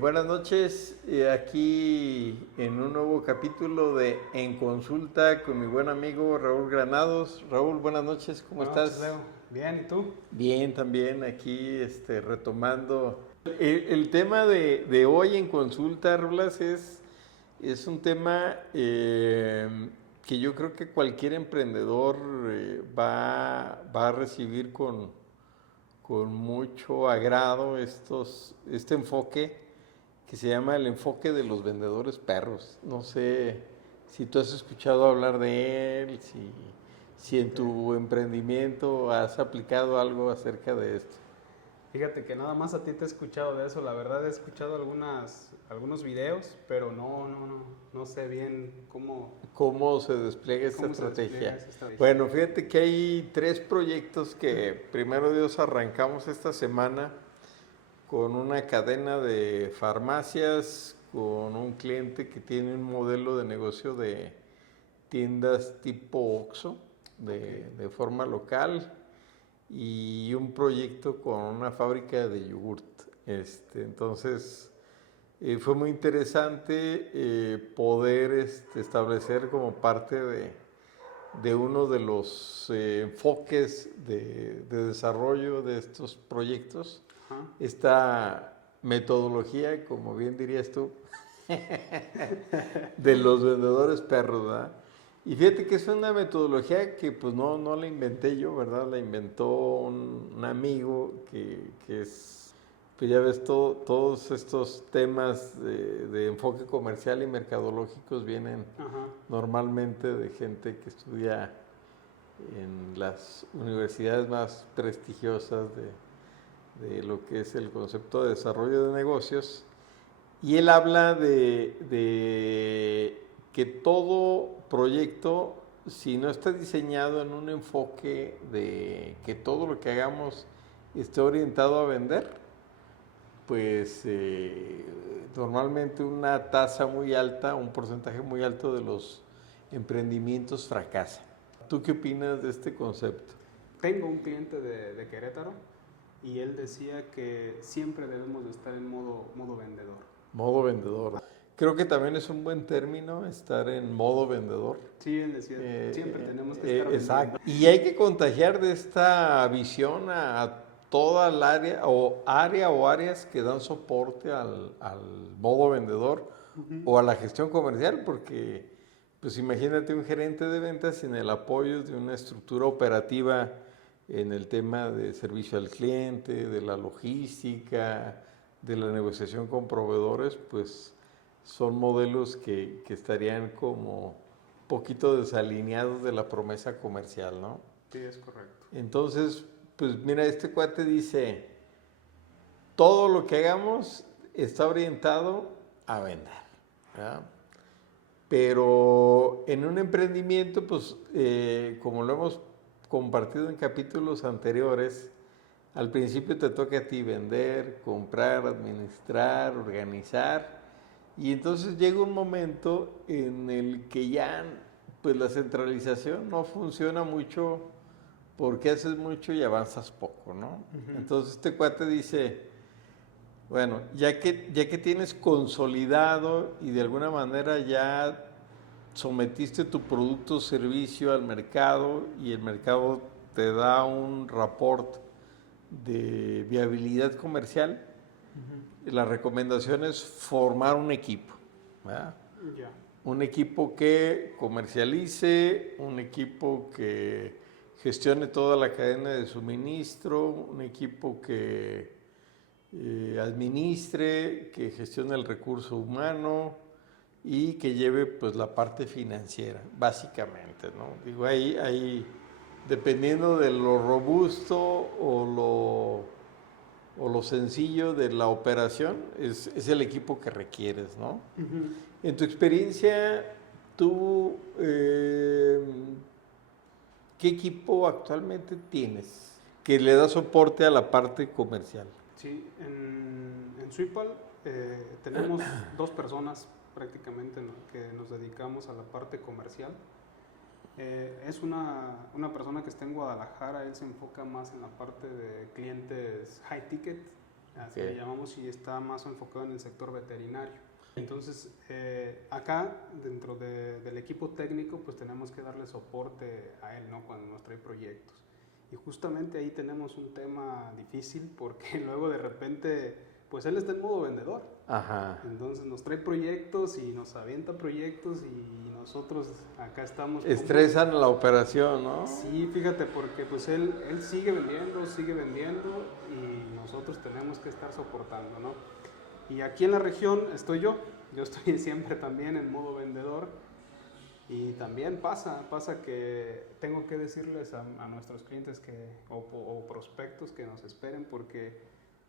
Buenas noches, aquí en un nuevo capítulo de En Consulta con mi buen amigo Raúl Granados. Raúl, buenas noches, ¿cómo Buenas noches, estás? Leo. Bien, ¿y tú? Bien, también aquí retomando. El tema de hoy en Consulta, Rulas, es un tema que yo creo que cualquier emprendedor va a recibir con mucho agrado este enfoque que se llama el enfoque de los vendedores perros. No sé si tú has escuchado hablar de él, si en tu emprendimiento has aplicado algo acerca de esto. Fíjate que nada más a ti te he escuchado de eso. La verdad he escuchado algunos videos, pero no sé bien ¿Cómo se despliega esta cómo se despliega estrategia? esa estrategia. Bueno, fíjate que hay 3 proyectos que primero Dios arrancamos esta semana con una cadena de farmacias, con un cliente que tiene un modelo de negocio de tiendas tipo Oxxo, de forma local, y un proyecto con una fábrica de yogurt. Entonces, fue muy interesante poder establecer como parte de uno de los enfoques de desarrollo de estos proyectos, Ajá. esta metodología, como bien dirías tú, de los vendedores perros, ¿verdad? Y fíjate que es una metodología que pues no la inventé yo, ¿verdad? La inventó un amigo que es, pues ya ves, todos estos temas de enfoque comercial y mercadológicos vienen Ajá. normalmente de gente que estudia en las universidades más prestigiosas de lo que es el concepto de desarrollo de negocios. Y él habla de que todo proyecto, si no está diseñado en un enfoque de que todo lo que hagamos esté orientado a vender, pues normalmente una tasa muy alta, un porcentaje muy alto de los emprendimientos fracasa. ¿Tú qué opinas de este concepto? Tengo un cliente de Querétaro y él decía que siempre debemos de estar en modo vendedor. Modo vendedor. Creo que también es un buen término estar en modo vendedor. Sí, él decía, siempre tenemos que estar vendiendo. Exacto. Y hay que contagiar de esta visión a toda el área o áreas que dan soporte al modo vendedor o a la gestión comercial, porque pues imagínate un gerente de ventas sin el apoyo de una estructura operativa en el tema de servicio al cliente, de la logística, de la negociación con proveedores, pues son modelos que estarían como poquito desalineados de la promesa comercial, ¿no? Sí, es correcto. Entonces, pues mira, este cuate dice, todo lo que hagamos está orientado a vender, ¿verdad? Pero en un emprendimiento, pues como lo hemos compartido en capítulos anteriores, al principio te toca a ti vender, comprar, administrar, organizar, y entonces llega un momento en el que ya pues la centralización no funciona mucho porque haces mucho y avanzas poco, ¿no? Entonces este cuate dice, bueno, ya que tienes consolidado y de alguna manera ya sometiste tu producto o servicio al mercado y el mercado te da un rapport de viabilidad comercial, la recomendación es formar un equipo, ¿verdad? Ya. Un equipo que comercialice, un equipo que gestione toda la cadena de suministro, un equipo que administre, que gestione el recurso humano y que lleve pues la parte financiera, básicamente, ¿no? Digo, ahí dependiendo de lo robusto o lo sencillo de la operación, es el equipo que requieres, ¿no? En tu experiencia, tú, ¿qué equipo actualmente tienes que le da soporte a la parte comercial? Sí, en Sweetpal tenemos 2 personas prácticamente que nos dedicamos a la parte comercial. Es una persona que está en Guadalajara, él se enfoca más en la parte de clientes high ticket, así le llamamos, y está más enfocado en el sector veterinario. Entonces, acá, dentro del equipo técnico, pues tenemos que darle soporte a él, ¿no? Cuando nos trae proyectos. Y justamente ahí tenemos un tema difícil, porque luego de repente, pues él está en modo vendedor. Ajá. Entonces nos trae proyectos y nos avienta proyectos y nosotros acá estamos... Estresan la operación, ¿no? Sí, fíjate, porque pues él sigue vendiendo y nosotros tenemos que estar soportando, ¿no? Y aquí en la región estoy yo estoy siempre también en modo vendedor y también pasa que tengo que decirles a nuestros clientes o prospectos que nos esperen, porque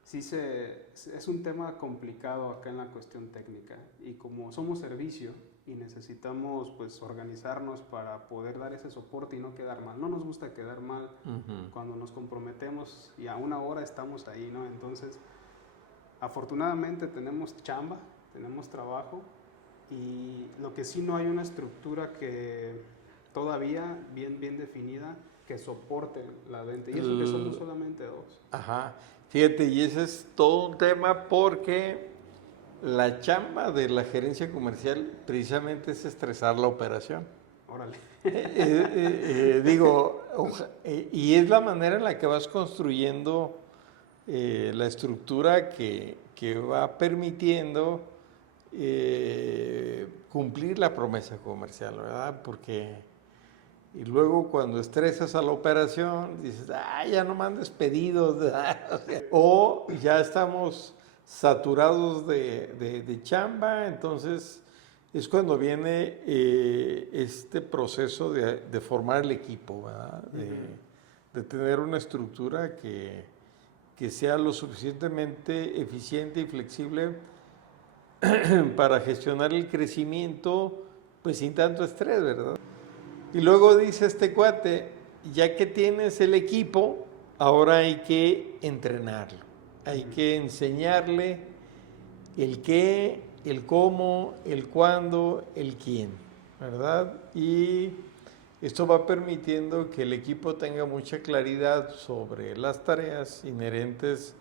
sí es un tema complicado acá en la cuestión técnica, y como somos servicio y necesitamos pues organizarnos para poder dar ese soporte y no quedar mal. No nos gusta quedar mal cuando nos comprometemos y a una hora estamos ahí, ¿no? Entonces, afortunadamente tenemos chamba, tenemos trabajo, y lo que sí no hay una estructura que todavía bien definida que soporte la venta, y eso que somos solamente dos. Ajá. Fíjate, y ese es todo un tema, porque la chamba de la gerencia comercial precisamente es estresar la operación. Órale. Y es la manera en la que vas construyendo la estructura que va permitiendo cumplir la promesa comercial, ¿verdad? Porque y luego cuando estresas a la operación, dices, ya no mandes pedidos, o ya estamos saturados de chamba. Entonces es cuando viene este proceso de formar el equipo, ¿verdad? De tener una estructura que sea lo suficientemente eficiente y flexible para gestionar el crecimiento, pues sin tanto estrés, ¿verdad? Y luego dice este cuate, ya que tienes el equipo, ahora hay que entrenarlo, hay que enseñarle el qué, el cómo, el cuándo, el quién, ¿verdad? Y esto va permitiendo que el equipo tenga mucha claridad sobre las tareas inherentes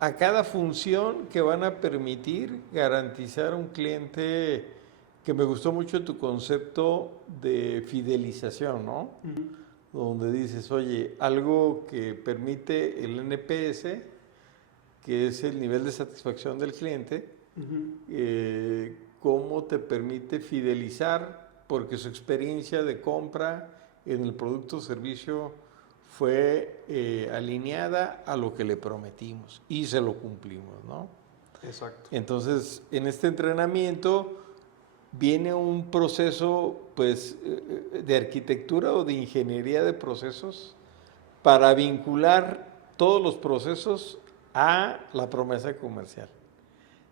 a cada función que van a permitir garantizar a un cliente, que me gustó mucho tu concepto de fidelización, ¿no? Donde dices, oye, algo que permite el NPS, que es el nivel de satisfacción del cliente, cómo te permite fidelizar, porque su experiencia de compra en el producto o servicio fue alineada a lo que le prometimos y se lo cumplimos, ¿no? Exacto. Entonces, en este entrenamiento viene un proceso, pues, de arquitectura o de ingeniería de procesos para vincular todos los procesos a la promesa comercial.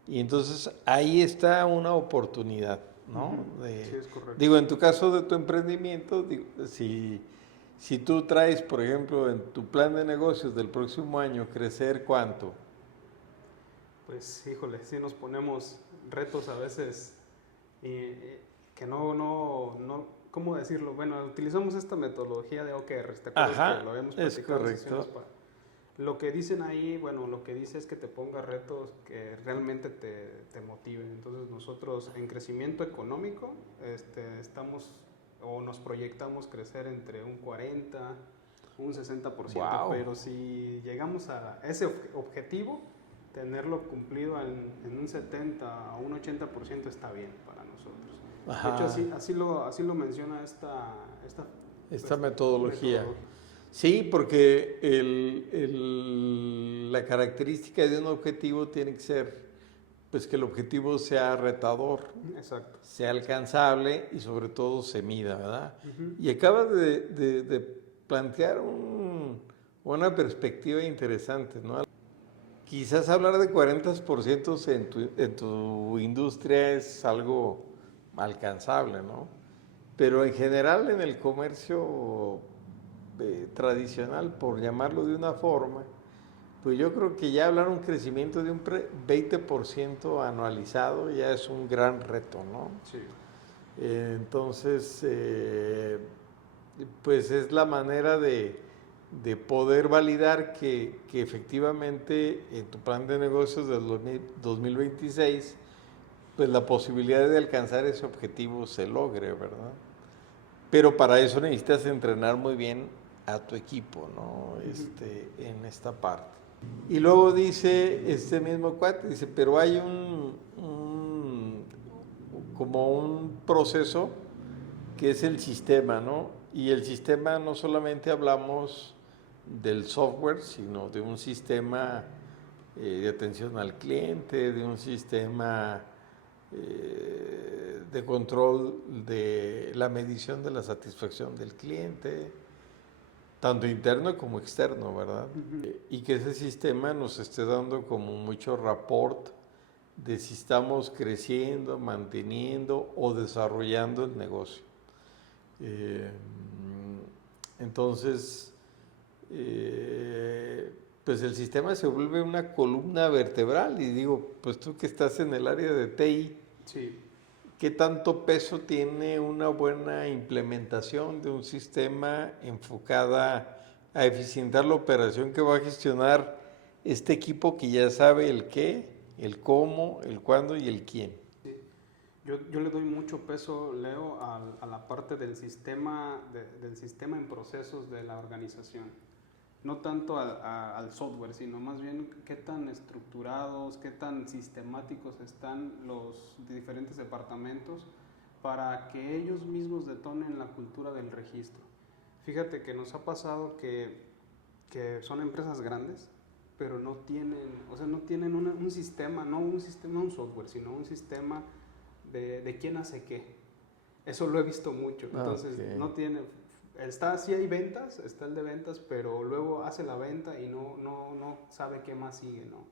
Y entonces ahí está una oportunidad, ¿no? Sí, es correcto. Digo, en tu caso de tu emprendimiento, si tú traes, por ejemplo, en tu plan de negocios del próximo año, crecer ¿cuánto? Pues, híjole, sí nos ponemos retos a veces que no, ¿cómo decirlo? Bueno, utilizamos esta metodología de OKRs, ¿te acuerdas que lo habíamos platicado? Es correcto. Lo que dicen ahí, bueno, lo que dice es que te ponga retos que realmente te motiven. Entonces nosotros en crecimiento económico estamos o nos proyectamos crecer entre un 40, un 60%, wow. Pero si llegamos a ese objetivo, tenerlo cumplido en un 70 o un 80% está bien para nosotros. Ajá. De hecho, así lo menciona esta metodología. Sí, porque la característica de un objetivo tiene que ser, pues, que el objetivo sea retador, exacto, sea alcanzable y sobre todo se mida, ¿verdad? Y acabas de plantear una perspectiva interesante, ¿no? Quizás hablar de 40% en tu industria es algo alcanzable, ¿no? Pero en general en el comercio tradicional, por llamarlo de una forma, pues yo creo que ya hablar un crecimiento de un 20% anualizado ya es un gran reto, ¿no? Sí. Entonces, pues es la manera de de poder validar que efectivamente en tu plan de negocios del 2026, pues la posibilidad de alcanzar ese objetivo se logre, ¿verdad? Pero para eso necesitas entrenar muy bien a tu equipo, ¿no? En esta parte. Y luego dice este mismo cuate, dice, pero hay como un proceso que es el sistema, ¿no? Y el sistema no solamente hablamos del software, sino de un sistema de atención al cliente, de un sistema de control de la medición de la satisfacción del cliente, tanto interno como externo, ¿verdad? Y que ese sistema nos esté dando como mucho rapport de si estamos creciendo, manteniendo o desarrollando el negocio. Entonces, pues el sistema se vuelve una columna vertebral y digo, pues tú que estás en el área de TI, Sí. ¿qué tanto peso tiene una buena implementación de un sistema enfocada a eficientar la operación que va a gestionar este equipo que ya sabe el qué, el cómo, el cuándo y el quién? Sí. Yo le doy mucho peso, Leo, a la parte del sistema en procesos de la organización. No tanto al software, sino más bien qué tan estructurados, qué tan sistemáticos están los diferentes departamentos para que ellos mismos detonen la cultura del registro. Fíjate que nos ha pasado que son empresas grandes, pero no tienen un sistema, no un software, sino un sistema de quién hace qué. Eso lo he visto mucho. Entonces, Okay. no tiene. Sí hay ventas, está el de ventas, pero luego hace la venta y no sabe qué más sigue, ¿no?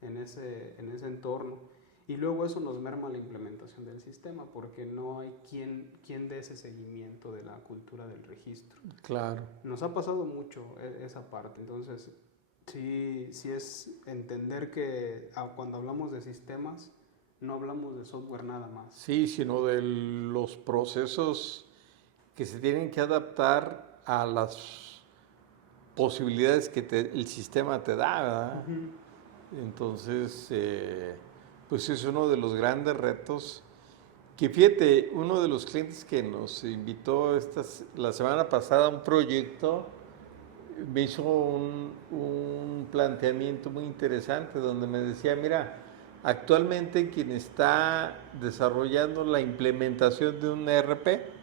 En ese entorno. Y luego eso nos merma la implementación del sistema porque no hay quien dé ese seguimiento de la cultura del registro. Claro. Nos ha pasado mucho esa parte. Entonces, sí es entender que cuando hablamos de sistemas, no hablamos de software nada más. Sí, sino de los procesos que se tienen que adaptar a las posibilidades que el sistema te da, ¿verdad? Entonces, pues es uno de los grandes retos. Que fíjate, uno de los clientes que nos invitó la semana pasada a un proyecto, me hizo un planteamiento muy interesante donde me decía, mira, actualmente quien está desarrollando la implementación de un ERP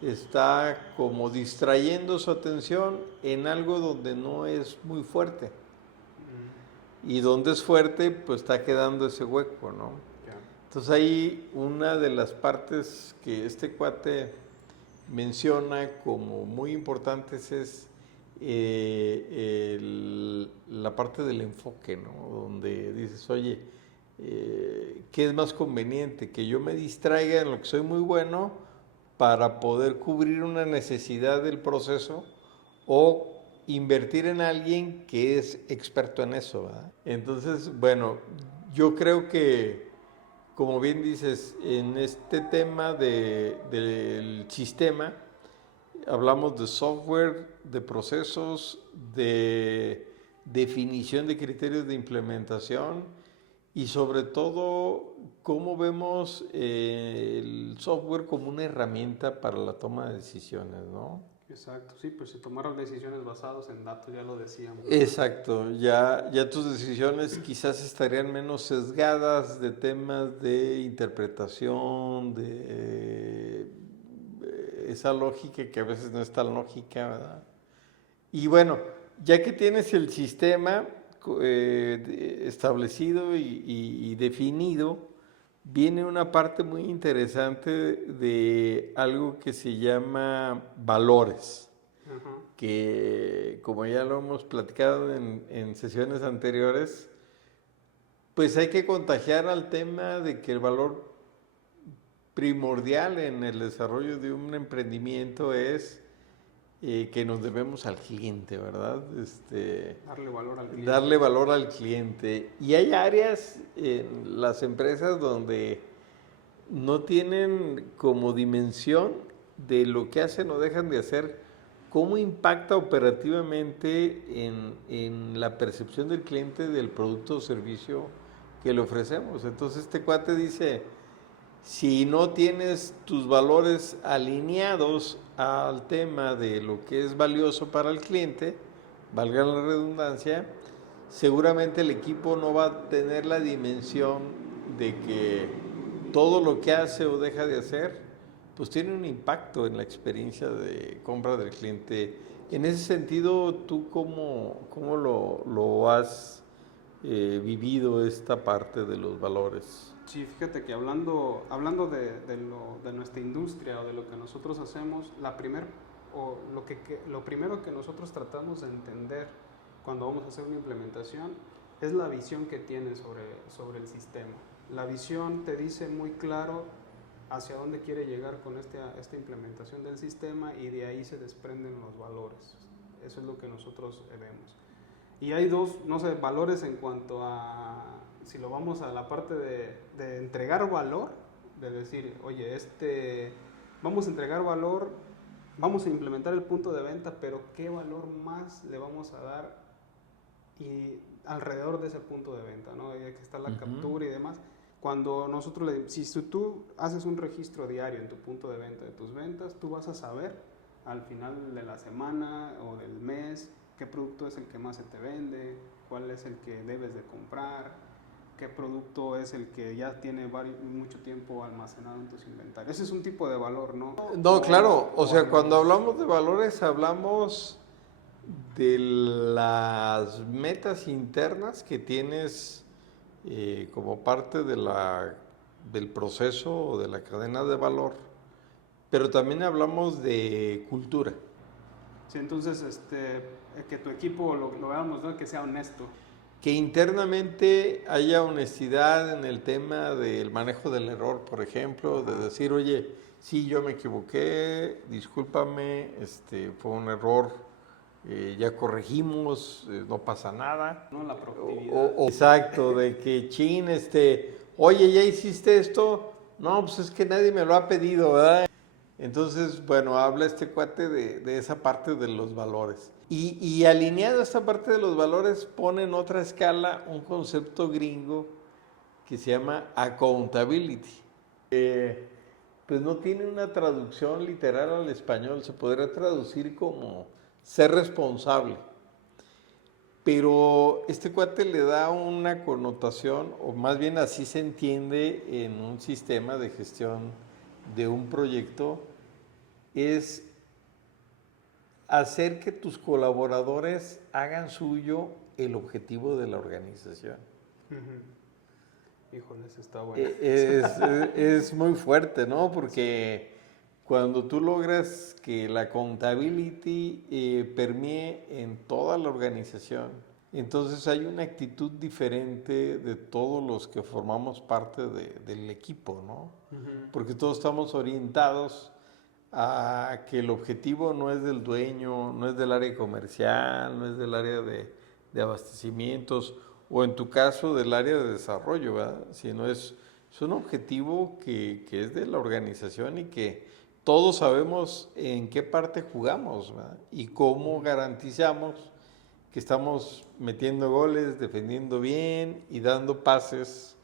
está como distrayendo su atención en algo donde no es muy fuerte. Y donde es fuerte, pues está quedando ese hueco, ¿no? Yeah. Entonces ahí una de las partes que este cuate menciona como muy importantes es la parte del enfoque, ¿no? Donde dices, oye, ¿qué es más conveniente? Que yo me distraiga en lo que soy muy bueno para poder cubrir una necesidad del proceso o invertir en alguien que es experto en eso, ¿verdad? Entonces, bueno, yo creo que, como bien dices, en este tema del sistema, hablamos de software, de procesos, de definición de criterios de implementación y sobre todo cómo vemos el software como una herramienta para la toma de decisiones, ¿no? Exacto, sí, pues si tomaron decisiones basadas en datos, ya lo decíamos. Exacto, ya tus decisiones quizás estarían menos sesgadas de temas de interpretación, de esa lógica que a veces no es tan lógica, ¿verdad? Y bueno, ya que tienes el sistema establecido y definido, viene una parte muy interesante de algo que se llama valores, que como ya lo hemos platicado en sesiones anteriores, pues hay que contagiar al tema de que el valor primordial en el desarrollo de un emprendimiento es que nos debemos al cliente, ¿verdad? Darle valor al cliente. Darle valor al cliente. Y hay áreas en las empresas donde no tienen como dimensión de lo que hacen o dejan de hacer ¿cómo impacta operativamente en la percepción del cliente del producto o servicio que le ofrecemos? Entonces este cuate dice, si no tienes tus valores alineados al tema de lo que es valioso para el cliente, valga la redundancia, seguramente el equipo no va a tener la dimensión de que todo lo que hace o deja de hacer, pues tiene un impacto en la experiencia de compra del cliente. En ese sentido, ¿tú cómo lo has vivido esta parte de los valores? Sí, fíjate que hablando de nuestra industria o de lo que nosotros hacemos, lo primero que nosotros tratamos de entender cuando vamos a hacer una implementación es la visión que tiene sobre el sistema. La visión te dice muy claro hacia dónde quiere llegar con esta implementación del sistema y de ahí se desprenden los valores. Eso es lo que nosotros vemos. Y hay dos, no sé, valores en cuanto a, si lo vamos a la parte de entregar valor, de decir, oye, vamos a entregar valor, vamos a implementar el punto de venta, pero ¿qué valor más le vamos a dar y alrededor de ese punto de venta, ¿no? Hay que estar la captura y demás. Cuando si tú haces un registro diario en tu punto de venta de tus ventas, tú vas a saber al final de la semana o del mes qué producto es el que más se te vende, cuál es el que debes de comprar, qué producto es el que ya tiene mucho tiempo almacenado en tus inventarios. Ese es un tipo de valor, ¿no? No, claro, o sea, cuando hablamos de valores hablamos de las metas internas que tienes como parte del proceso o de la cadena de valor, pero también hablamos de cultura. Sí, entonces que tu equipo lo veamos, ¿no? Que sea honesto. Que internamente haya honestidad en el tema del manejo del error, por ejemplo, de decir, oye, sí, yo me equivoqué, discúlpame, fue un error, ya corregimos, no pasa nada. No, la proactividad. Exacto, de que chin, oye, ¿ya hiciste esto? No, pues es que nadie me lo ha pedido, ¿verdad? Entonces, bueno, habla este cuate de esa parte de los valores. Y alineado a esta parte de los valores, pone en otra escala un concepto gringo que se llama accountability. Pues no tiene una traducción literal al español, se podría traducir como ser responsable. Pero este cuate le da una connotación, o más bien así se entiende en un sistema de gestión de un proyecto, es hacer que tus colaboradores hagan suyo el objetivo de la organización. Híjole, eso está bueno. Es muy fuerte, ¿no? Porque cuando tú logras que la accountability permee en toda la organización, entonces hay una actitud diferente de todos los que formamos parte del equipo, ¿no? Porque todos estamos orientados a que el objetivo no es del dueño, no es del área comercial, no es del área de abastecimientos, o en tu caso del área de desarrollo, ¿verdad? Sino es un objetivo que es de la organización y que todos sabemos en qué parte jugamos, ¿verdad? Y cómo garantizamos que estamos metiendo goles, defendiendo bien y dando pases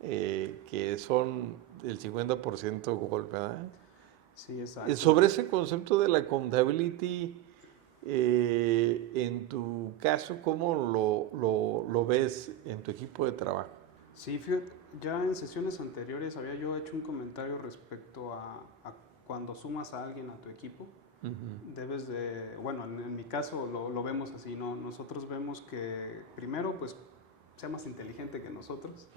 que son el 50% gol, ¿verdad? Sí, exacto. Sobre ese concepto de la accountability, en tu caso, ¿cómo lo ves en tu equipo de trabajo? Sí, fíjate, ya en sesiones anteriores había yo hecho un comentario respecto a cuando sumas a alguien a tu equipo. Debes de, bueno, en mi caso lo vemos así, ¿no? Nosotros vemos que primero, pues, sea más inteligente que nosotros.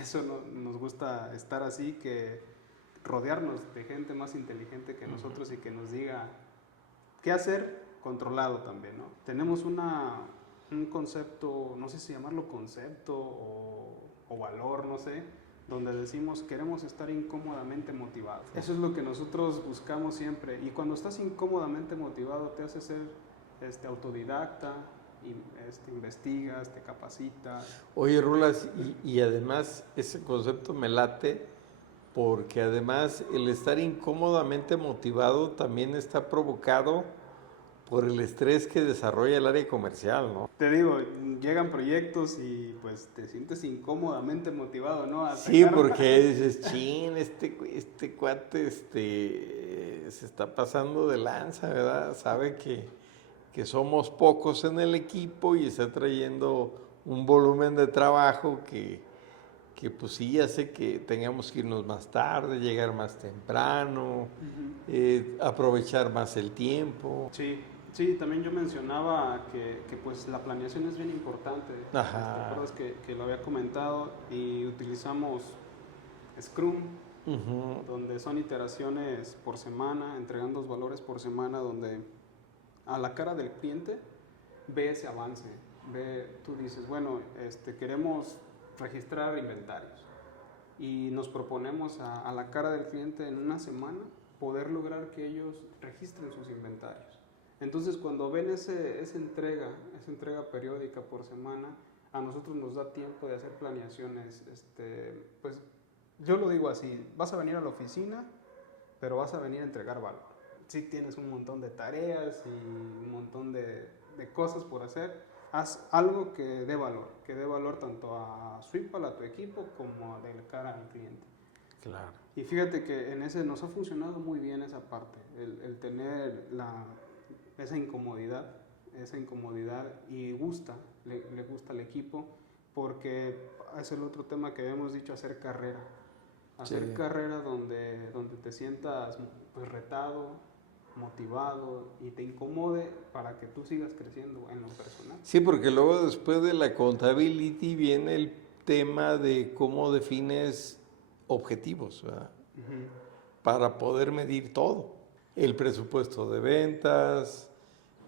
Eso nos gusta estar así, que rodearnos de gente más inteligente que nosotros y que nos diga qué hacer, controlado también, ¿no? Tenemos un concepto, no sé si llamarlo concepto o valor, no sé, donde decimos queremos estar incómodamente motivados. Eso es lo que nosotros buscamos siempre. Y cuando estás incómodamente motivado te hace ser autodidacta, investigas, te capacitas. Oye, Rulas, y además ese concepto me late porque además el estar incómodamente motivado también está provocado por el estrés que desarrolla el área comercial, ¿no? Te digo, llegan proyectos y pues te sientes incómodamente motivado, ¿no? A Sí, sacar. porque dices, chin, este cuate se está pasando de lanza, ¿verdad? Sabe que somos pocos en el equipo y está trayendo un volumen de trabajo que pues sí hace que tengamos que irnos más tarde, llegar más temprano, aprovechar más el tiempo. Sí, sí, también yo mencionaba que pues la planeación es bien importante. ¿Te Ajá. acuerdas que lo había comentado? Y utilizamos Scrum, Ujú. donde son iteraciones por semana, entregan 2 valores por semana, donde a la cara del cliente ve ese avance. Tú dices, bueno, queremos registrar inventarios y nos proponemos a la cara del cliente en una semana poder lograr que ellos registren sus inventarios. Entonces, cuando ven esa entrega periódica por semana, a nosotros nos da tiempo de hacer planeaciones, pues yo lo digo así, vas a venir a la oficina, pero vas a venir a entregar valor. Sí tienes un montón de tareas y un montón de cosas por hacer, haz algo que dé valor tanto a Sweetpal, a tu equipo, como de cara al cliente. Claro. Y fíjate que en ese nos ha funcionado muy bien esa parte, el tener esa incomodidad y le gusta al equipo, porque es el otro tema que habíamos dicho, hacer carrera. Hacer Sí. carrera donde te sientas pues retado, motivado y te incomode para que tú sigas creciendo en lo personal. Sí, porque luego después de la accountability viene el tema de cómo defines objetivos, ¿verdad? Uh-huh. Para poder medir todo. El presupuesto de ventas,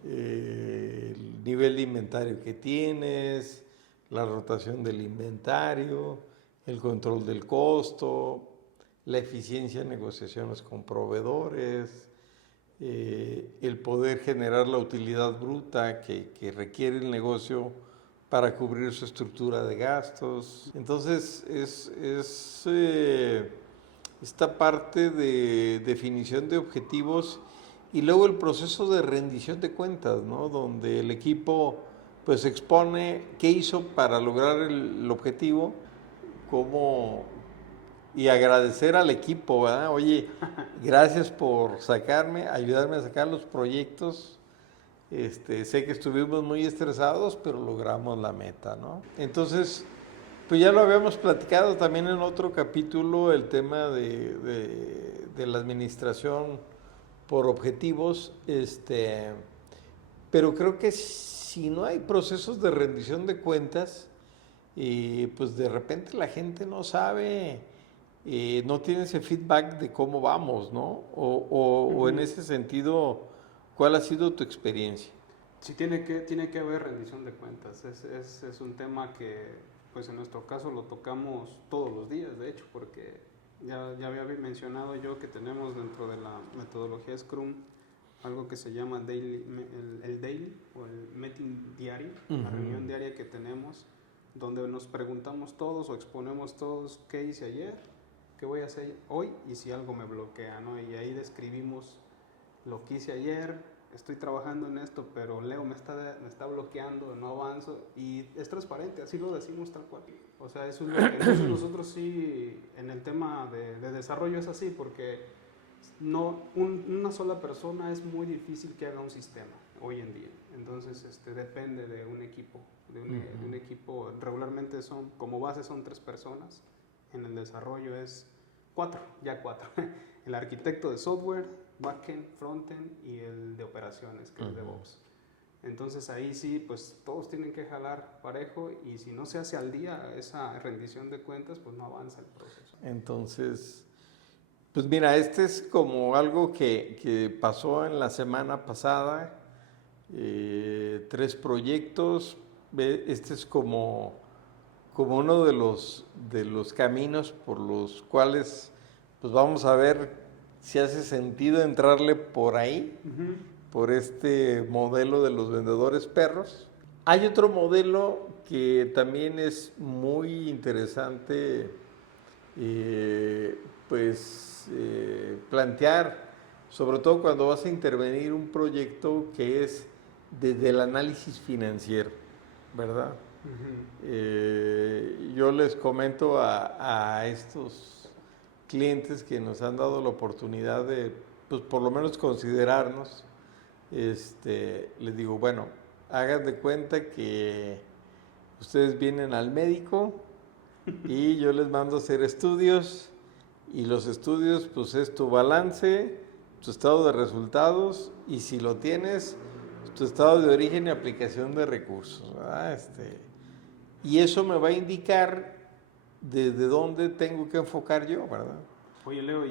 el nivel de inventario que tienes, la rotación del inventario, el control del costo, la eficiencia en negociaciones con proveedores, el poder generar la utilidad bruta que requiere el negocio para cubrir su estructura de gastos. Entonces, es esta parte de definición de objetivos y luego el proceso de rendición de cuentas, ¿no? Donde el equipo pues expone qué hizo para lograr el objetivo, cómo, y agradecer al equipo, ¿verdad? Oye, gracias por ayudarme a sacar los proyectos. Sé que estuvimos muy estresados, pero logramos la meta, ¿no? Entonces, pues ya lo habíamos platicado también en otro capítulo, el tema de la administración por objetivos, pero creo que si no hay procesos de rendición de cuentas, pues de repente la gente no sabe, no tiene ese feedback de cómo vamos, ¿no? O en ese sentido, ¿cuál ha sido tu experiencia? Sí, tiene que haber rendición de cuentas. Es un tema que, pues en nuestro caso lo tocamos todos los días, de hecho, porque ya había mencionado yo que tenemos dentro de la metodología Scrum algo que se llama el daily o el meeting diario, la reunión diaria que tenemos, donde nos preguntamos todos o exponemos todos qué hice ayer, qué voy a hacer hoy y si algo me bloquea, ¿no? Y ahí describimos lo que hice ayer, estoy trabajando en esto, pero Leo me está bloqueando, no avanzo, y es transparente, así lo decimos tal cual. O sea, eso es lo que entonces nosotros sí, en el tema de desarrollo es así, porque una sola persona es muy difícil que haga un sistema hoy en día. Entonces, depende de un equipo, de un equipo, regularmente como base son 3 personas, en el desarrollo es 4, ya 4. El arquitecto de software, backend, frontend y el de operaciones, que es DevOps. Entonces ahí sí, pues todos tienen que jalar parejo y si no se hace al día esa rendición de cuentas, pues no avanza el proceso. Entonces, pues mira, este es como algo que pasó en la semana pasada, 3 proyectos, este es como uno de los caminos por los cuales pues vamos a ver si hace sentido entrarle por ahí, por este modelo de los vendedores perros. Hay otro modelo que también es muy interesante, plantear sobre todo cuando vas a intervenir un proyecto que es desde el análisis financiero, ¿verdad? Yo les comento a estos clientes que nos han dado la oportunidad de, pues por lo menos considerarnos, les digo, bueno, hagan de cuenta que ustedes vienen al médico y yo les mando a hacer estudios y los estudios pues es tu balance, tu estado de resultados y si lo tienes, tu estado de origen y aplicación de recursos, ¿verdad? Y eso me va a indicar desde dónde tengo que enfocar yo, ¿verdad? Oye, Leo,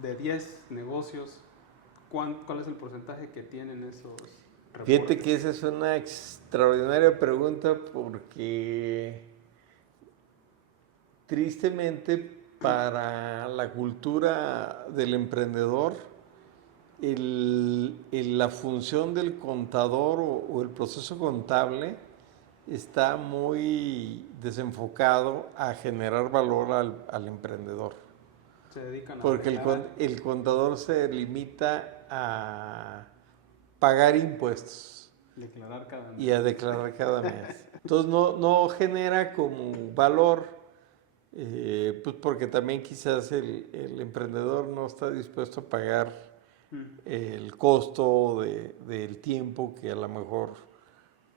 de 10 negocios, ¿cuál es el porcentaje que tienen esos reportes? Fíjate que esa es una extraordinaria pregunta porque tristemente para la cultura del emprendedor, la función del contador o el proceso contable está muy desenfocado a generar valor al emprendedor. Se dedican a Porque declarar. el contador se limita a pagar impuestos Declarar cada mes. y a declarar cada mes. Entonces no genera como valor, pues porque también quizás el emprendedor no está dispuesto a pagar el costo del tiempo que a lo mejor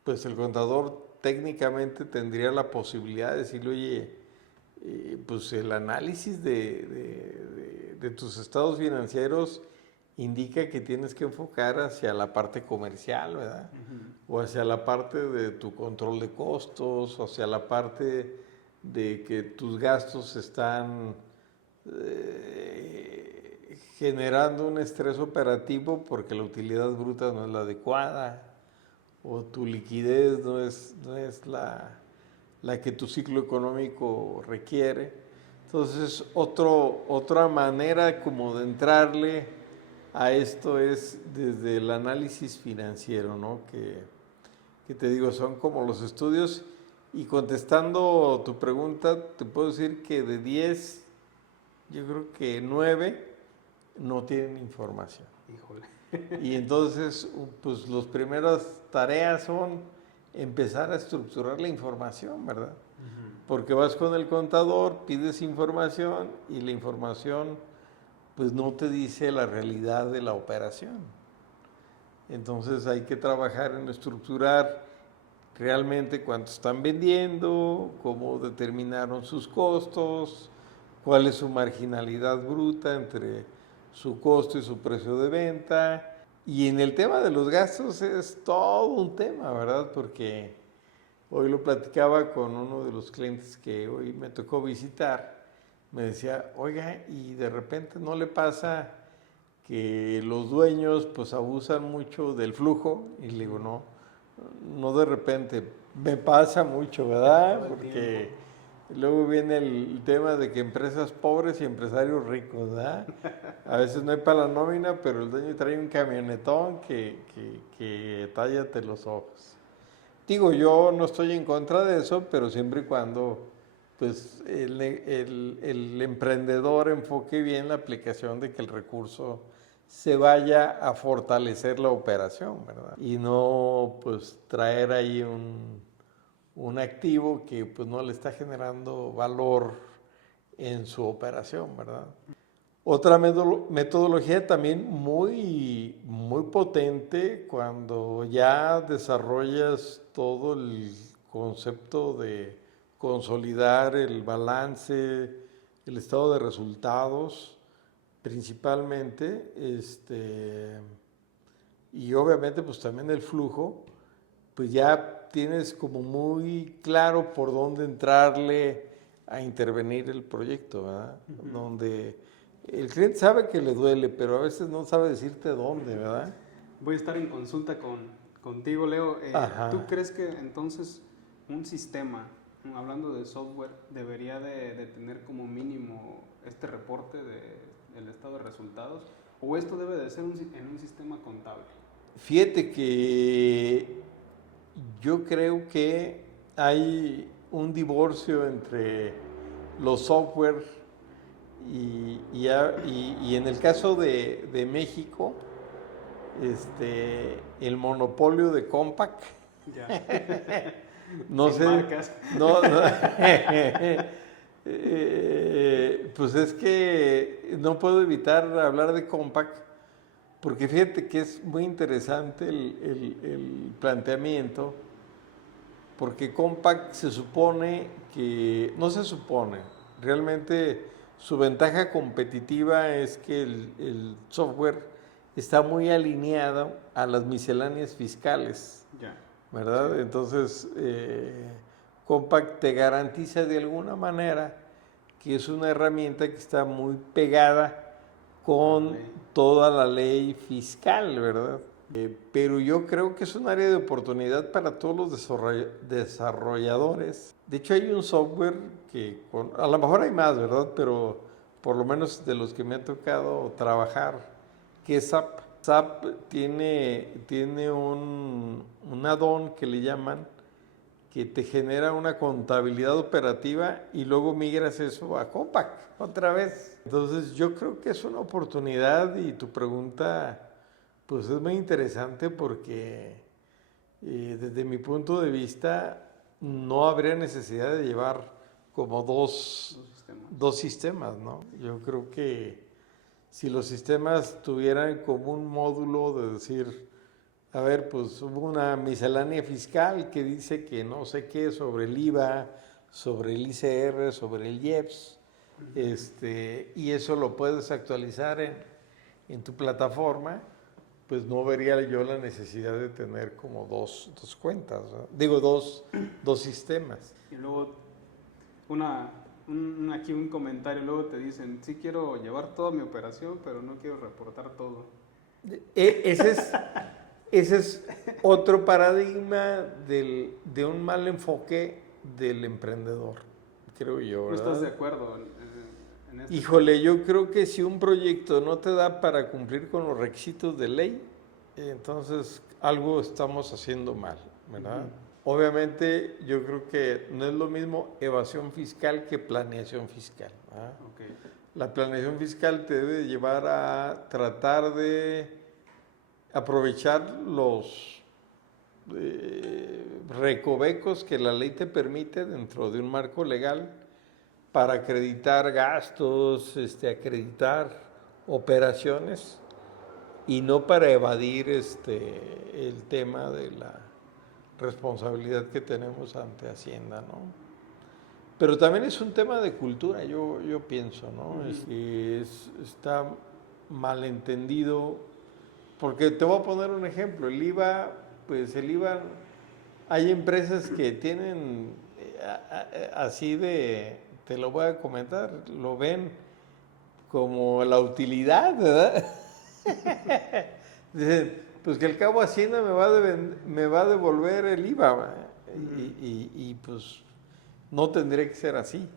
pues el contador técnicamente tendría la posibilidad de decirle, oye, pues el análisis de tus estados financieros indica que tienes que enfocar hacia la parte comercial, ¿verdad? O hacia la parte de tu control de costos, o hacia la parte de que tus gastos están generando un estrés operativo porque la utilidad bruta no es la adecuada o tu liquidez no es la que tu ciclo económico requiere. Entonces, otra manera como de entrarle a esto es desde el análisis financiero, ¿no? Que te digo, son como los estudios. Y contestando tu pregunta, te puedo decir que de 10, yo creo que 9 no tienen información. Híjole. Y entonces, pues las primeras tareas son empezar a estructurar la información, ¿verdad? Porque vas con el contador, pides información y la información pues no te dice la realidad de la operación. Entonces hay que trabajar en estructurar realmente cuánto están vendiendo, cómo determinaron sus costos, cuál es su marginalidad bruta entre su costo y su precio de venta. Y en el tema de los gastos es todo un tema, ¿verdad? Porque hoy lo platicaba con uno de los clientes que hoy me tocó visitar. Me decía, oiga, y de repente no le pasa que los dueños pues abusan mucho del flujo. Y le digo, no de repente, me pasa mucho, ¿verdad? Porque luego viene el tema de que empresas pobres y empresarios ricos, ¿verdad? A veces no hay para la nómina, pero el dueño trae un camionetón que tállate los ojos. Digo, yo no estoy en contra de eso, pero siempre y cuando pues, el emprendedor enfoque bien la aplicación de que el recurso se vaya a fortalecer la operación, ¿verdad? Y no pues traer ahí un activo que pues no le está generando valor en su operación, ¿verdad? Otra metodología también muy, muy potente cuando ya desarrollas todo el concepto de consolidar el balance, el estado de resultados, principalmente, y obviamente pues también el flujo, pues ya tienes como muy claro por dónde entrarle a intervenir el proyecto, ¿verdad? Donde el cliente sabe que le duele, pero a veces no sabe decirte dónde, ¿verdad? Voy a estar en consulta contigo, Leo. ¿Tú crees que entonces un sistema, hablando de software, debería de tener como mínimo este reporte del estado de resultados? ¿O esto debe de ser en un sistema contable? Fíjate que yo creo que hay un divorcio entre los software y en el caso de México, el monopolio de Compaq, Ya. no Sin sé, marcas. no, pues es que no puedo evitar hablar de Compaq, porque fíjate que es muy interesante el planteamiento, porque Compaq se supone que, no se supone, realmente su ventaja competitiva es que el software está muy alineado a las misceláneas fiscales, Ya. ¿verdad? Sí. Entonces, Compaq te garantiza de alguna manera que es una herramienta que está muy pegada con Ley. toda la ley fiscal, ¿verdad? Pero yo creo que es un área de oportunidad para todos los desarrolladores. De hecho, hay un software que, a lo mejor hay más, ¿verdad? Pero por lo menos de los que me ha tocado trabajar, que es SAP. SAP tiene un add-on que le llaman, que te genera una contabilidad operativa y luego migras eso a Compaq otra vez. Entonces yo creo que es una oportunidad y tu pregunta pues es muy interesante porque desde mi punto de vista no habría necesidad de llevar como dos sistemas, ¿no? Yo creo que si los sistemas tuvieran como un módulo de decir, a ver, pues hubo una miscelánea fiscal que dice que no sé qué sobre el IVA, sobre el ICR, sobre el IEPS, y eso lo puedes actualizar en tu plataforma, pues no vería yo la necesidad de tener como dos cuentas, ¿no? Digo, dos sistemas. Y luego aquí un comentario, luego te dicen, sí quiero llevar toda mi operación, pero no quiero reportar todo. Ese es otro paradigma de un mal enfoque del emprendedor, creo yo, ¿No estás de ¿verdad? acuerdo en este Híjole, yo creo que si un proyecto no te da para cumplir con los requisitos de ley, entonces algo estamos haciendo mal, ¿verdad? Obviamente yo creo que no es lo mismo evasión fiscal que planeación fiscal, ¿verdad? Ok. La planeación fiscal te debe llevar a tratar de aprovechar los recovecos que la ley te permite dentro de un marco legal para acreditar gastos, acreditar operaciones y no para evadir el tema de la responsabilidad que tenemos ante Hacienda, ¿no? Pero también es un tema de cultura, yo pienso, ¿no? Está malentendido, porque te voy a poner un ejemplo, el IVA, pues el IVA, hay empresas que tienen así te lo voy a comentar, lo ven como la utilidad, ¿verdad? Dicen, pues que al cabo Hacienda me va a devolver el IVA, ¿verdad? Y pues no tendría que ser así,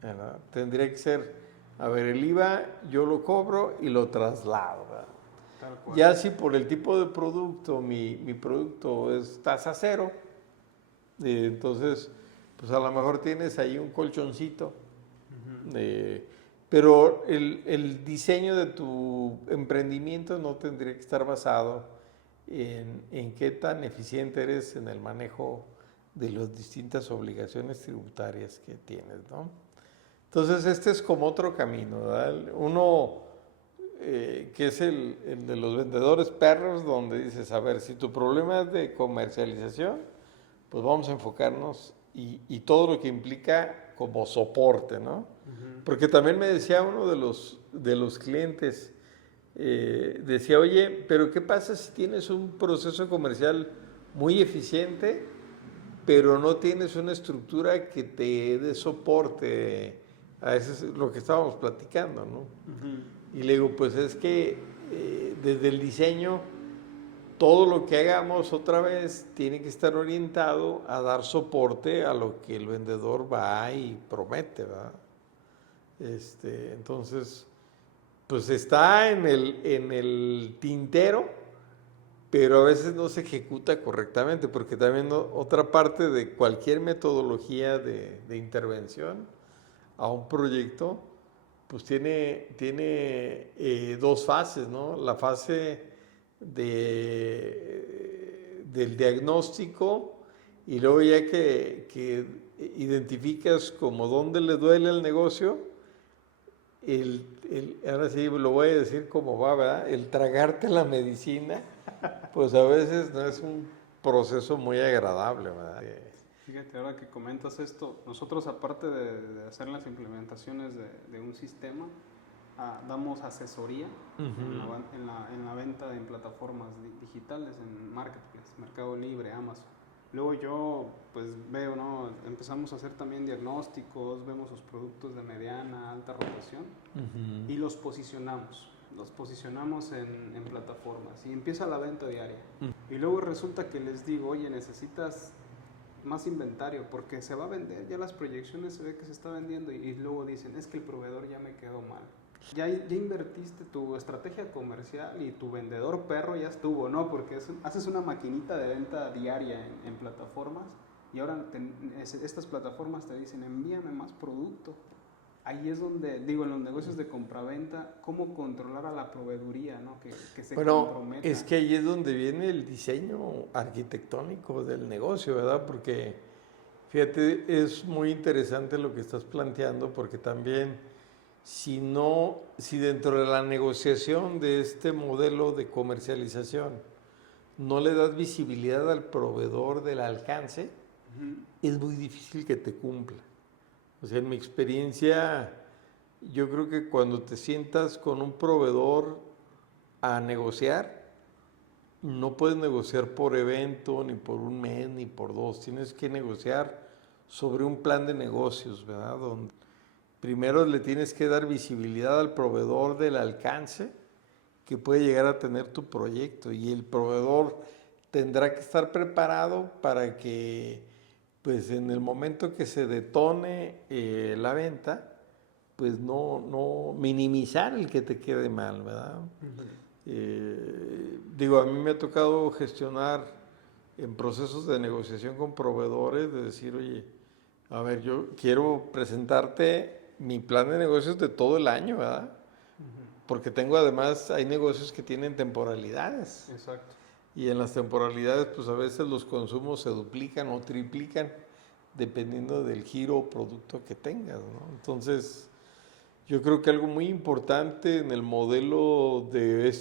¿verdad? Tendría que ser, a ver, el IVA yo lo cobro y lo traslado, ¿verdad? Tal cual. Ya si por el tipo de producto, mi producto es tasa cero, entonces, pues a lo mejor tienes ahí un colchoncito, pero el diseño de tu emprendimiento no tendría que estar basado en qué tan eficiente eres en el manejo de las distintas obligaciones tributarias que tienes, ¿no? Entonces, este es como otro camino, ¿verdad? Uno que es el de los vendedores perros, donde dices, a ver, si tu problema es de comercialización, pues vamos a enfocarnos y todo lo que implica como soporte, ¿no? Porque también me decía uno de los clientes, decía, oye, pero ¿qué pasa si tienes un proceso comercial muy eficiente, pero no tienes una estructura que te dé soporte? A eso es lo que estábamos platicando, ¿no? Y le digo, pues es que desde el diseño, todo lo que hagamos otra vez tiene que estar orientado a dar soporte a lo que el vendedor va y promete, ¿verdad? Entonces, pues está en el tintero, pero a veces no se ejecuta correctamente, porque también otra parte de cualquier metodología de intervención a un proyecto, pues tiene dos fases, ¿no? La fase del diagnóstico y luego ya que identificas como dónde le duele el negocio, ahora sí lo voy a decir como va, ¿verdad? El tragarte la medicina, pues a veces no es un proceso muy agradable, ¿verdad? Fíjate, ahora que comentas esto, nosotros aparte de hacer las implementaciones de un sistema, damos asesoría en la venta en plataformas digitales, en Marketplace, Mercado Libre, Amazon. Luego yo pues veo, ¿no? Empezamos a hacer también diagnósticos, vemos sus productos de mediana, alta rotación y los posicionamos en plataformas y empieza la venta diaria. Y luego resulta que les digo, oye, necesitas más inventario porque se va a vender, ya las proyecciones se ve que se está vendiendo y luego dicen, es que el proveedor ya me quedó mal. Ya invertiste tu estrategia comercial y tu vendedor perro ya estuvo, ¿no? Porque haces una maquinita de venta diaria en plataformas y ahora estas plataformas te dicen, envíame más producto. Ahí es donde, digo, en los negocios de compraventa, cómo controlar a la proveeduría, ¿no? Que se comprometa. Es que ahí es donde viene el diseño arquitectónico del negocio, ¿verdad? Porque, fíjate, es muy interesante lo que estás planteando, porque también, si dentro de la negociación de este modelo de comercialización no le das visibilidad al proveedor del alcance, es muy difícil que te cumpla. O sea, en mi experiencia, yo creo que cuando te sientas con un proveedor a negociar, no puedes negociar por evento, ni por un mes, ni por dos. Tienes que negociar sobre un plan de negocios, ¿verdad? Donde primero le tienes que dar visibilidad al proveedor del alcance que puede llegar a tener tu proyecto, y el proveedor tendrá que estar preparado para que, pues en el momento que se detone la venta, pues no minimizar el que te quede mal, ¿verdad? Digo, a mí me ha tocado gestionar en procesos de negociación con proveedores, de decir, oye, a ver, yo quiero presentarte mi plan de negocios de todo el año, ¿verdad? Porque hay negocios que tienen temporalidades. Exacto. Y en las temporalidades, pues a veces los consumos se duplican o triplican dependiendo del giro o producto que tengas, ¿no? Entonces, yo creo que algo muy importante en el modelo de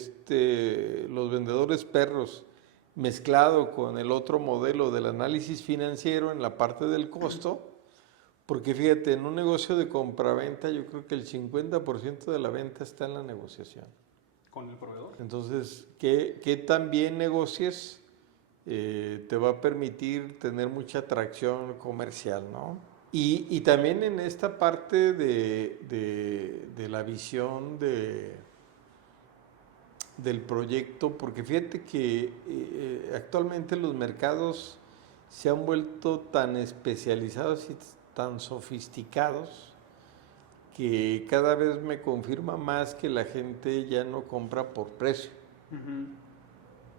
los vendedores perros, mezclado con el otro modelo del análisis financiero en la parte del costo, porque fíjate, en un negocio de compraventa yo creo que el 50% de la venta está en la negociación. ¿Con el proveedor? Entonces, ¿qué tan bien negocies te va a permitir tener mucha atracción comercial, ¿no? Y también en esta parte de la visión del proyecto, porque fíjate que actualmente los mercados se han vuelto tan especializados y tan sofisticados que cada vez me confirma más que la gente ya no compra por precio,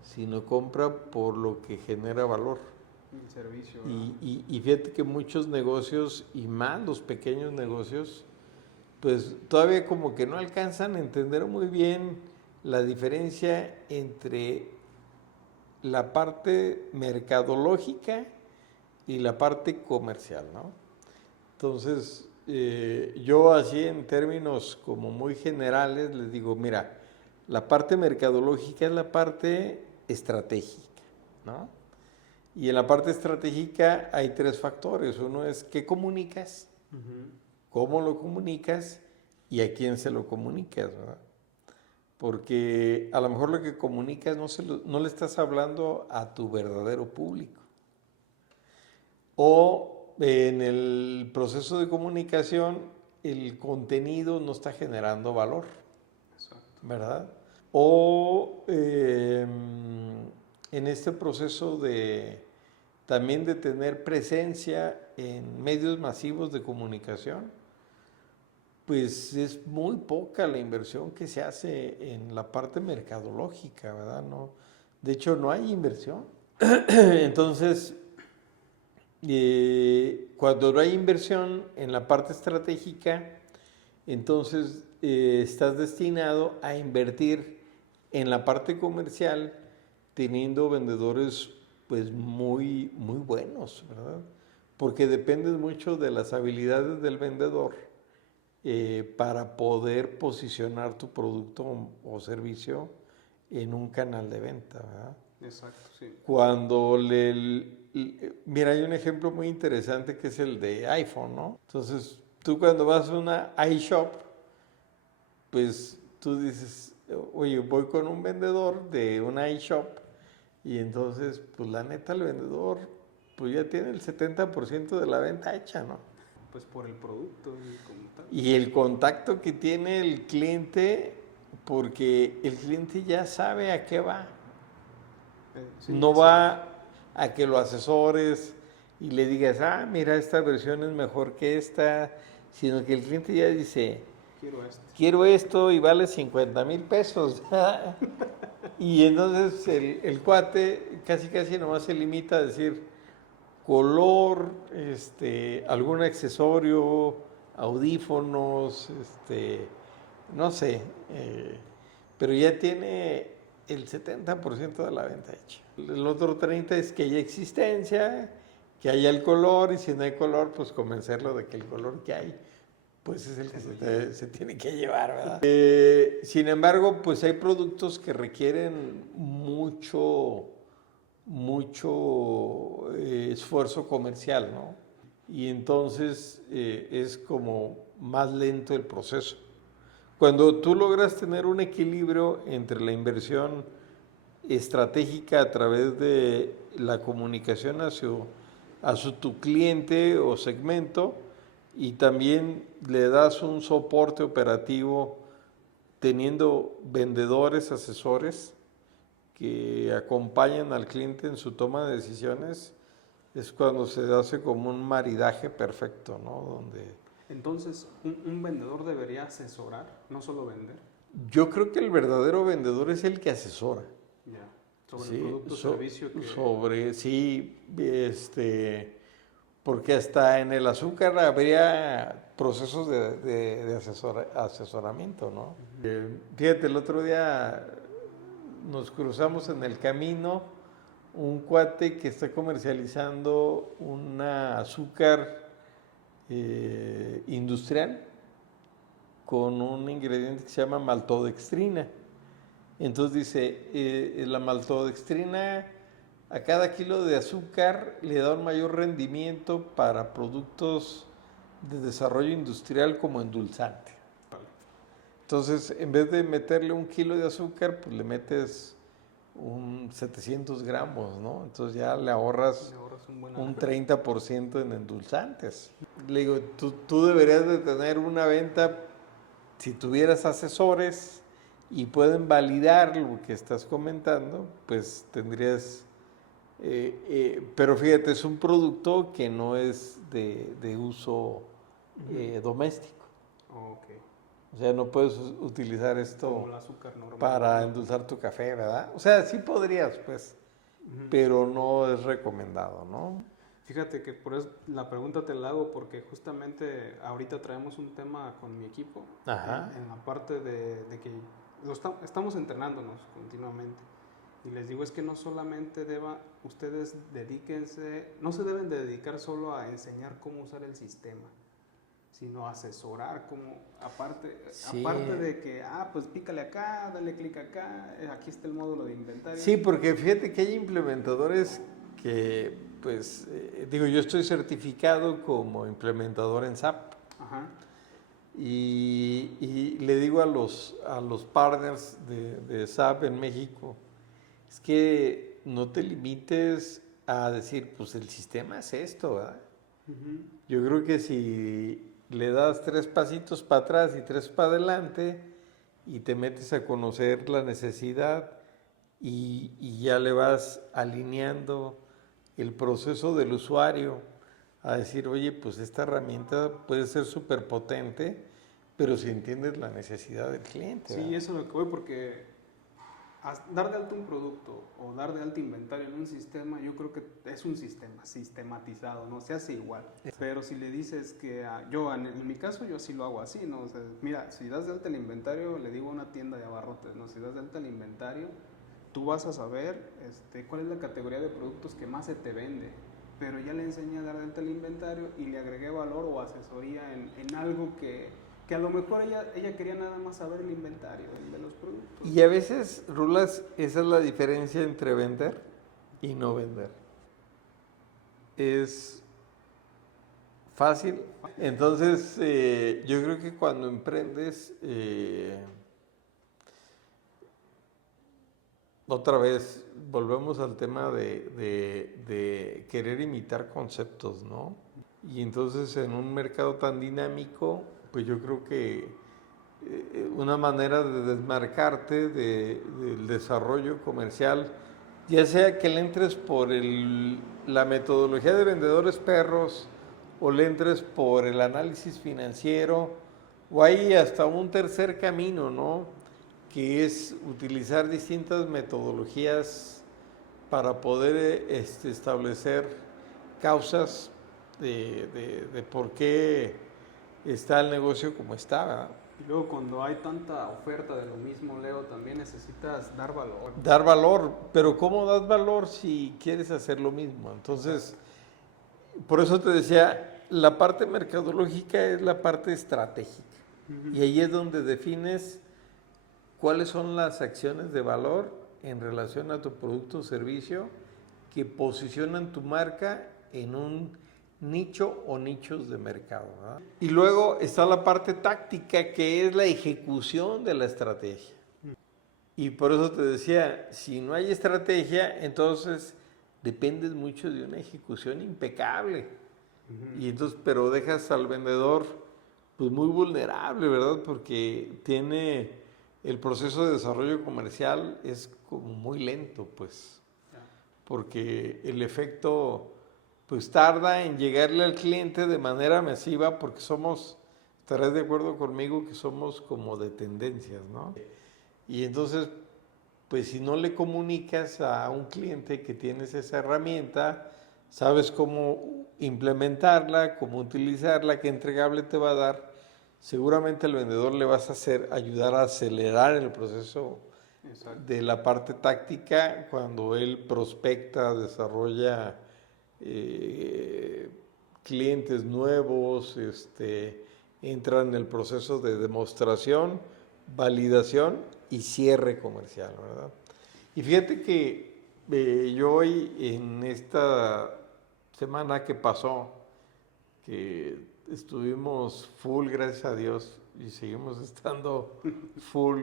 sino compra por lo que genera valor. El servicio. Y fíjate que muchos negocios, y más los pequeños negocios, pues todavía como que no alcanzan a entender muy bien la diferencia entre la parte mercadológica y la parte comercial, ¿no? Entonces, yo así en términos como muy generales les digo, mira, la parte mercadológica es la parte estratégica, ¿no? Y en la parte estratégica hay tres factores. Uno es qué comunicas, cómo lo comunicas y a quién se lo comunicas, ¿verdad? Porque a lo mejor lo que comunicas no le estás hablando a tu verdadero público. O en el proceso de comunicación el contenido no está generando valor, ¿verdad? O en este proceso también de tener presencia en medios masivos de comunicación, pues es muy poca la inversión que se hace en la parte mercadológica, ¿verdad? No, de hecho, no hay inversión. Entonces, cuando no hay inversión en la parte estratégica, Entonces, estás destinado a invertir en la parte comercial teniendo vendedores pues muy, muy buenos, ¿verdad? Porque dependes mucho de las habilidades del vendedor para poder posicionar tu producto o servicio en un canal de venta, ¿verdad? Exacto, sí. Mira, hay un ejemplo muy interesante que es el de iPhone, ¿no? Entonces, tú cuando vas a una iShop, pues tú dices, oye, voy con un vendedor de una iShop y entonces, pues la neta, el vendedor, pues ya tiene el 70% de la venta hecha, ¿no? Pues por el producto y como tal. Y el contacto que tiene el cliente, porque el cliente ya sabe a qué va. Sí, No es cierto. va a que lo asesores y le digas, ah, mira, esta versión es mejor que esta, sino que el cliente ya dice, Quiero este. quiero esto y vale 50,000 pesos. Y entonces el cuate casi casi nomás se limita a decir color, algún accesorio, audífonos, no sé, pero ya tiene el 70% de la venta hecha. El otro 30% es que haya existencia, que haya el color, y si no hay color, pues convencerlo de que el color que hay, pues es el que se tiene que llevar, ¿verdad? Sin embargo, pues hay productos que requieren mucho esfuerzo comercial, ¿no? Y entonces es como más lento el proceso. Cuando tú logras tener un equilibrio entre la inversión estratégica a través de la comunicación hacia tu cliente o segmento y también le das un soporte operativo teniendo vendedores, asesores que acompañan al cliente en su toma de decisiones, es cuando se hace como un maridaje perfecto, ¿no? Donde Entonces, un vendedor debería asesorar, no solo vender. yo creo que el verdadero vendedor es el que asesora. Ya. Sobre el Sí, producto o servicio que. sí, porque hasta en el azúcar habría procesos de asesoramiento, ¿no? Fíjate, el otro día nos cruzamos en el camino un cuate que está comercializando una azúcar industrial con un ingrediente que se llama maltodextrina. Entonces dice, la maltodextrina a cada kilo de azúcar le da un mayor rendimiento para productos de desarrollo industrial como endulzante. Entonces, en vez de meterle 1 kilo de azúcar, pues le metes 700 gramos, ¿no? Entonces ya le ahorras un 30% en endulzantes. Le digo, tú deberías de tener una venta, si tuvieras asesores y pueden validar lo que estás comentando, pues tendrías, pero fíjate, es un producto que no es de uso doméstico. Ok. O sea, no puedes utilizar Como esto el azúcar normal. para endulzar tu café, ¿verdad? O sea, sí podrías, pues, pero no es recomendado, ¿no? Fíjate que por eso la pregunta te la hago porque justamente ahorita traemos un tema con mi equipo Ajá. en la parte de que estamos entrenándonos continuamente. Y les digo es que no solamente ustedes dedíquense, no se deben de dedicar solo a enseñar cómo usar el sistema, sino a asesorar como aparte de que, pues pícale acá, dale clic acá, aquí está el módulo de inventario. Sí, porque fíjate que hay implementadores que, pues, digo, yo estoy certificado como implementador en SAP. Ajá. Y le digo a los partners de SAP en México, es que no te limites a decir, pues el sistema es esto, ¿verdad? Uh-huh. Yo creo que si le das 3 pasitos para atrás y 3 para adelante y te metes a conocer la necesidad y ya le vas alineando el proceso del usuario a decir, oye, pues esta herramienta puede ser súper potente, pero si entiendes la necesidad del cliente. Sí, ¿verdad? eso es lo que voy porque Dar de alta un producto o dar de alta inventario en un sistema, yo creo que es un sistema sistematizado, no se hace igual. Pero si le dices que yo, en mi caso, yo sí lo hago así, ¿no? O sea, mira, si das de alta el inventario, le digo a una tienda de abarrotes, ¿no? Si das de alta el inventario, tú vas a saber cuál es la categoría de productos que más se te vende. Pero ya le enseñé a dar de alta el inventario y le agregué valor o asesoría en algo que a lo mejor ella quería nada más saber el inventario de los productos. Y a veces, Rulas, esa es la diferencia entre vender y no vender. Es fácil. Entonces, yo creo que cuando emprendes, otra vez, volvemos al tema de querer imitar conceptos, ¿no? Y entonces en un mercado tan dinámico, pues yo creo que una manera de desmarcarte del desarrollo comercial, ya sea que le entres por la metodología de vendedores perros o le entres por el análisis financiero, o hay hasta un tercer camino, ¿no? Que es utilizar distintas metodologías para poder establecer causas de por qué está el negocio como está, ¿verdad? Y luego cuando hay tanta oferta de lo mismo, Leo, también necesitas dar valor. Dar valor, pero ¿cómo das valor si quieres hacer lo mismo? Entonces, por eso te decía, la parte mercadológica es la parte estratégica. Y ahí es donde defines cuáles son las acciones de valor en relación a tu producto o servicio que posicionan tu marca en un nicho o nichos de mercado, ¿verdad? Y luego está la parte táctica, que es la ejecución de la estrategia. Y por eso te decía, si no hay estrategia, entonces dependes mucho de una ejecución impecable. Y entonces, pero dejas al vendedor pues muy vulnerable, ¿verdad? Porque tiene el proceso de desarrollo comercial es como muy lento, pues. Porque el efecto pues tarda en llegarle al cliente de manera masiva, porque estarás de acuerdo conmigo que somos como de tendencias, ¿no? Y entonces, pues si no le comunicas a un cliente que tienes esa herramienta, sabes cómo implementarla, cómo utilizarla, qué entregable te va a dar, seguramente al vendedor le vas a ayudar a acelerar el proceso. Exacto. De la parte táctica cuando él prospecta, desarrolla clientes nuevos, entra en el proceso de demostración, validación y cierre comercial, ¿verdad? Y fíjate que yo hoy en esta semana que pasó, que estuvimos full, gracias a Dios, y seguimos estando full,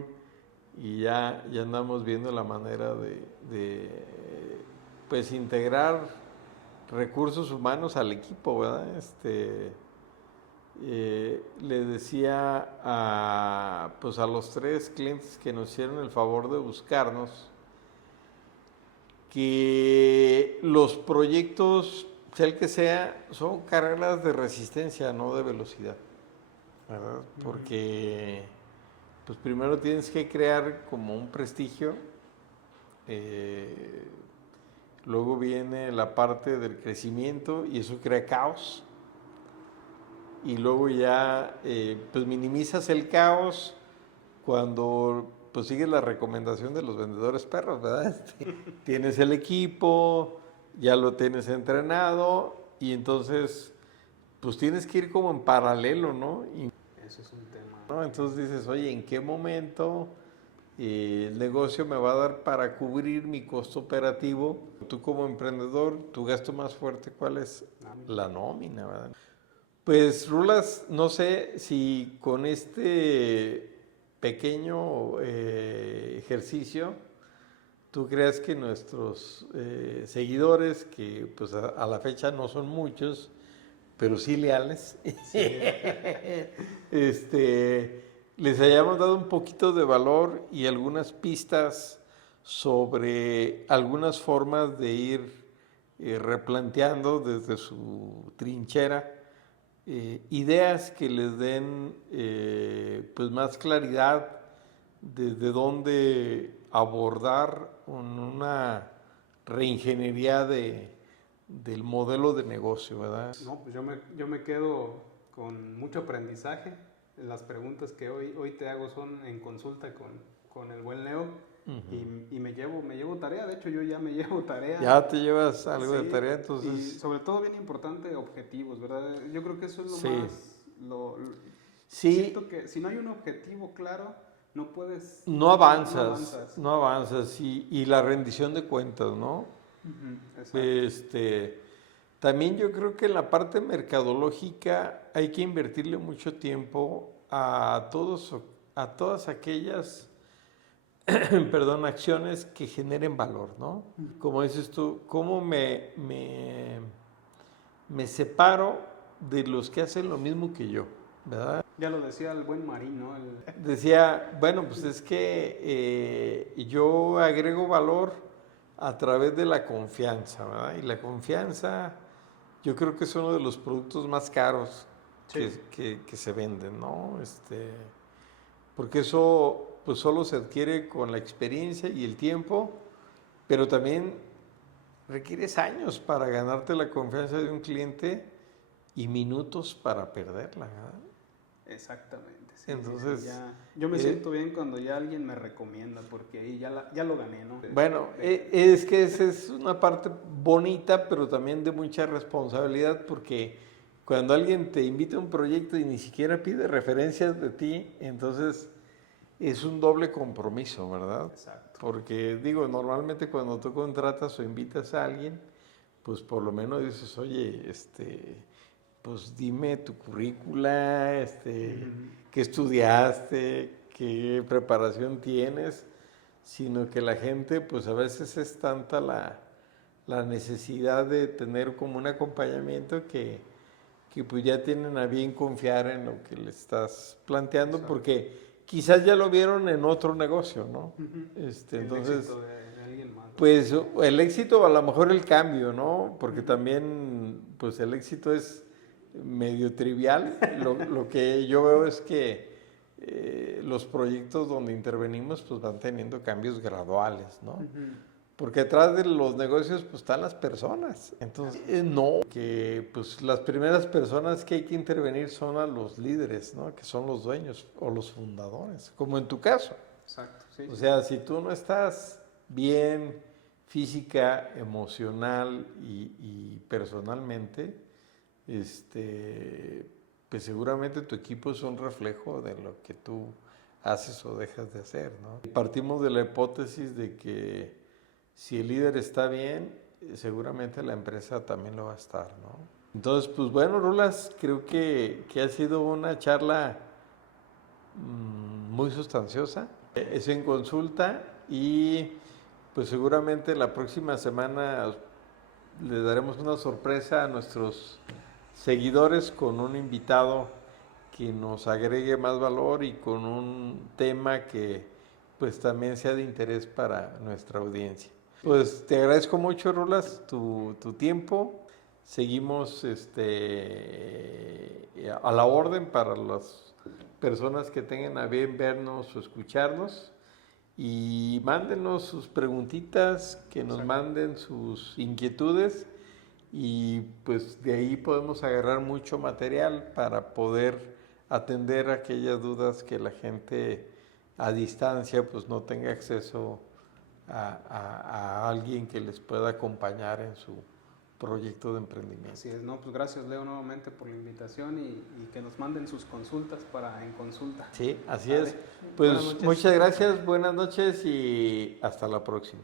y ya andamos viendo la manera de pues integrar recursos humanos al equipo, ¿verdad? Le decía pues a los 3 clientes que nos hicieron el favor de buscarnos que los proyectos, sea el que sea, son carreras de resistencia, no de velocidad, ¿verdad? Porque pues primero tienes que crear como un prestigio, luego viene la parte del crecimiento y eso crea caos, y luego ya pues minimizas el caos cuando pues sigues la recomendación de los vendedores perros, ¿verdad? Tienes el equipo, ya lo tienes entrenado y entonces pues tienes que ir como en paralelo, ¿no? Eso es un tema. ¿No? Entonces dices, oye, ¿en qué momento el negocio me va a dar para cubrir mi costo operativo? Tú como emprendedor, tu gasto más fuerte, ¿cuál es? La nómina, ¿verdad? Pues, Rulas, no sé si con este pequeño ejercicio tú creas que nuestros seguidores, que pues a la fecha no son muchos, pero sí leales, sí. Les hayamos dado un poquito de valor y algunas pistas sobre algunas formas de ir replanteando desde su trinchera ideas que les den pues más claridad desde dónde abordar una reingeniería del modelo de negocio, ¿verdad? No, pues yo me quedo con mucho aprendizaje. Las preguntas que hoy te hago son en consulta con el buen Leo. Y me llevo tarea. De hecho, yo ya me llevo tarea. Ya te llevas algo de Sí, tarea, entonces. y sobre todo bien importante, objetivos, ¿verdad? Yo creo que eso es lo Sí. más... Sí, Siento que si no hay un objetivo claro, no puedes... no avanzas. Y la rendición de cuentas, ¿no? Ujú, exacto. También yo creo que en la parte mercadológica hay que invertirle mucho tiempo a todas aquellas, perdón, acciones que generen valor, ¿no? Como dices tú, ¿cómo me separo de los que hacen lo mismo que yo, ¿verdad? Ya lo decía el buen Marín, ¿no? Decía, bueno, pues es que yo agrego valor a través de la confianza, ¿verdad? Y la confianza yo creo que es uno de los productos más caros Sí. que se venden, ¿no? Porque eso pues solo se adquiere con la experiencia y el tiempo, pero también requieres años para ganarte la confianza de un cliente y minutos para perderla, ¿verdad? Exactamente. Sí, Entonces, sí, ya, yo me siento bien cuando ya alguien me recomienda, porque ahí ya lo gané, ¿no? bueno, es que esa es una parte bonita, pero también de mucha responsabilidad, porque cuando alguien te invita a un proyecto y ni siquiera pide referencias de ti, entonces es un doble compromiso, ¿verdad? Exacto. Porque digo, normalmente cuando tú contratas o invitas a alguien, pues por lo menos dices, oye, pues dime tu currícula, qué estudiaste, qué preparación tienes, sino que la gente, pues a veces es tanta la necesidad de tener como un acompañamiento que pues ya tienen a bien confiar en lo que le estás planteando, Exacto. porque quizás ya lo vieron en otro negocio, ¿no? El Entonces, éxito de alguien más, ¿no? pues el éxito, a lo mejor el cambio, ¿no? Porque también, pues el éxito es medio trivial. Lo que yo veo es que los proyectos donde intervenimos, pues van teniendo cambios graduales, ¿no? Porque detrás de los negocios, pues están las personas. Entonces, no, que pues las primeras personas que hay que intervenir son a los líderes, ¿no? Que son los dueños o los fundadores, como en tu caso. Exacto, sí. O sea, si tú no estás bien física, emocional y personalmente, pues seguramente tu equipo es un reflejo de lo que tú haces o dejas de hacer, ¿no? Partimos de la hipótesis de que si el líder está bien, seguramente la empresa también lo va a estar, ¿no? Entonces, pues bueno, Rulas, creo que ha sido una charla muy sustanciosa. Es en consulta y pues seguramente la próxima semana le daremos una sorpresa a nuestros seguidores con un invitado que nos agregue más valor y con un tema que pues también sea de interés para nuestra audiencia. Pues te agradezco mucho, Rolas, tu tiempo. Seguimos a la orden para las personas que tengan a bien vernos o escucharnos. Y mándenos sus preguntitas, que nos manden sus inquietudes y pues de ahí podemos agarrar mucho material para poder atender aquellas dudas que la gente a distancia pues no tenga acceso a alguien que les pueda acompañar en su proyecto de emprendimiento. Así es, no, pues gracias Leo nuevamente por la invitación y que nos manden sus consultas para en consulta. Sí, así Vale. es. Pues muchas gracias, buenas noches y hasta la próxima.